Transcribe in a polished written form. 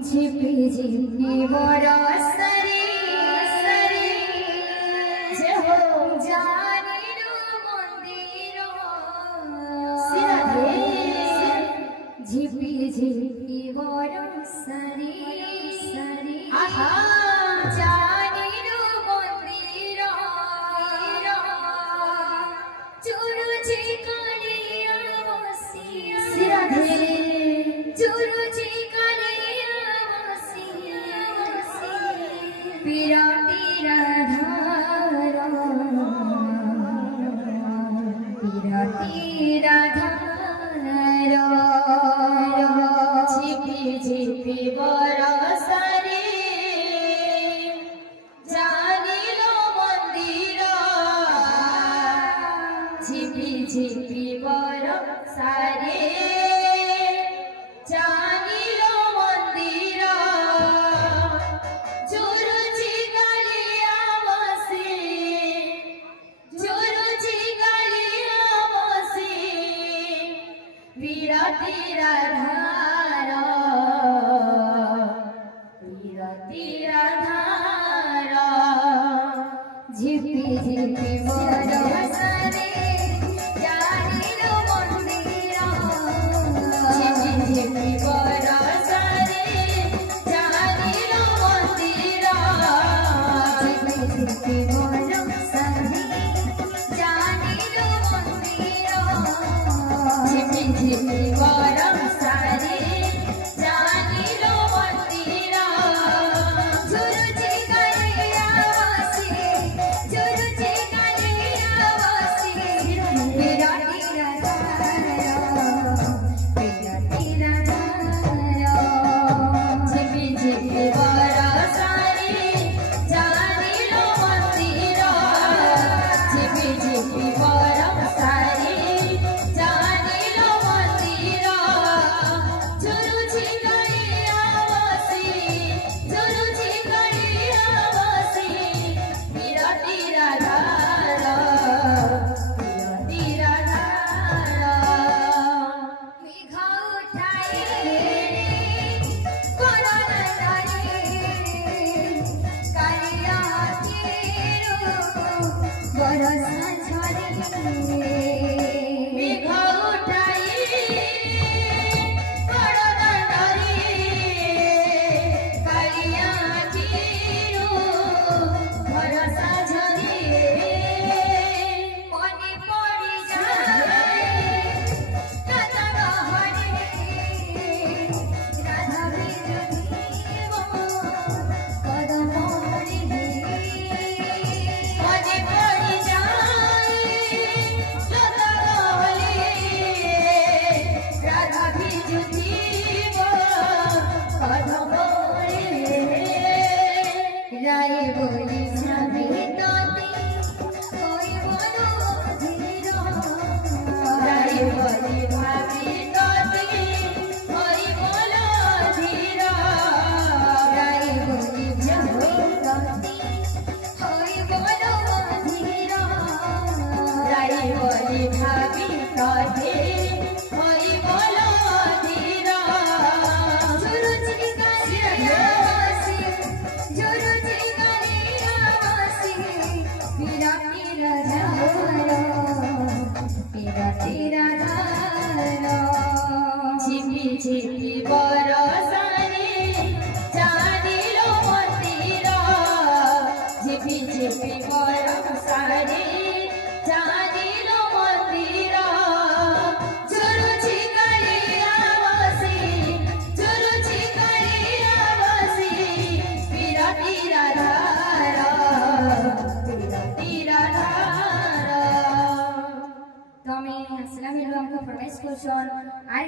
झिपी झिपी बरसरी जे हो जानिनु मन्दिर झिपी झिपी बरसरी आहा जानिनु मन्दिर चुरु चिकालिया बसिया चुरु चिकालिया बसिया पिरातीरा धार झिपी झिपी बरसरी जानिलो मन्दिर झिपी झिपी बरसरी जानिलो मन्दिर चुरु चिकालिया बसी चुरु चिकालिया बसी विरतीरा धार झिपी झिपी बरसरी जानिलो मन्दिर झिपी झिपी बरसरी जानिलो मन्दिर झिपी झिपी बरसरी जानिलो मन्दिर झिपी झिपी बरसरी जानिलो मन्दिर चुरु चिकालिया बसी चुरु चिकालिया बसी विरतीरा धार झिपी झिपी बरसरी जानिलो मन्दिर झिपी झिपी बरसरी जानिलो मन्दिर चुरु चिकालिया बसी चुरु चिकालिया बसी विरतीरा धार मेघ उठाई कालिया तिरो बरसा झरी मेघ उठाई कालिया तिरो बरसा झरी पानी पड़ी जाए राधा बिजुलीव कदम पड़ी पानी पड़ी जाए राधा बिजुलीव कदम राय बोली छवि ताती कोई बोलो धीर राय बोली भाभी ताती कोई बोलो धीर राय बोली छवि ताती कोई बोलो धीर राय बोली भाभी ताती कोई बोलो धीर चुरु चिकालिया बसी चुरु चिकालिया बसी विरतीरा धार झिपी झिपी बरसरी जानिलो मन्दिर झिपी झिपी बरसरी जानिलो मन्दिर चुरु चिकालिया बसी चुरु चिकालिया बसी विरतीरा धार तो आमी আসসালামু আলাইকুম फरमाइश करछन आइ